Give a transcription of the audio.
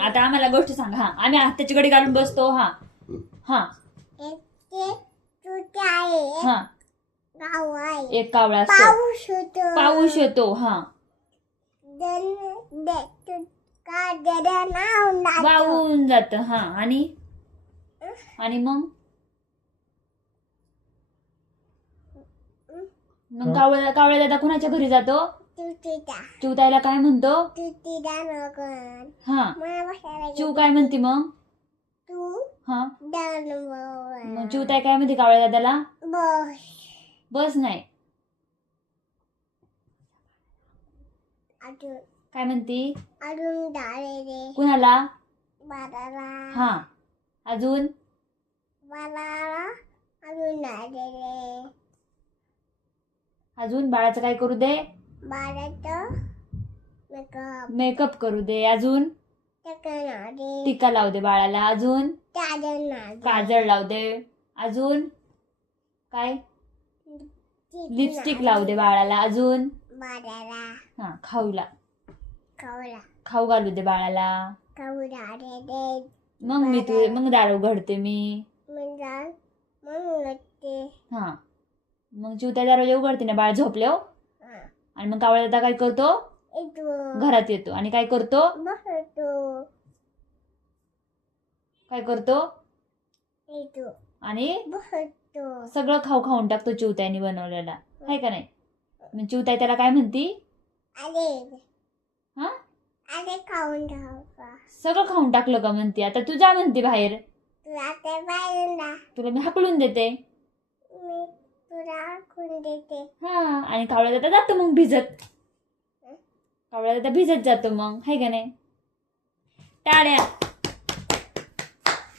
आता आम्हाला गोष्ट सांग. हा, आम्ही हाताची घडी घालून बसतो. हा हा हा एक कावळा असतो, पाऊस येतो. हा वाहून जात. हा आणि मग कावळा दादा कुणाच्या घरी जातो? चिवताईला काय म्हणतो? हा चिव काय म्हणते मग? हा मग चिवताई काय म्हणते कावळ्या दादाला? बस नाही, काय म्हणती? कुणाला? हा अजून बाळाचं काय करू दे? मेकअप करू दे. अजून टिका लावू दे बाळाला. अजून काजळ लावू दे. अजून काय? लिपस्टिक लावू दे बाळाला. अजून हा खाऊ घालू दे बाळाला. मग दार उघडते मी. हा मग चिवताई दरवाजा उघडते ना बाळ झोपल्यावर. आणि मग कावळा दादा काय करतो? घरात येतो आणि काय करतो? आणि सगळं खाऊन टाकतो चिवताईने बनवलेला, आहे का नाही? मग चिवताई त्याला काय म्हणती? हा सगळं खाऊन टाकलं का म्हणते? आता तू जा म्हणते बाहेर. तुला मी हाकलून देते. हा आणि कावळा दादा जातो मग भिजत. कावळा दादा भिजत जातो मग, आहे का नाही? टाळ्या.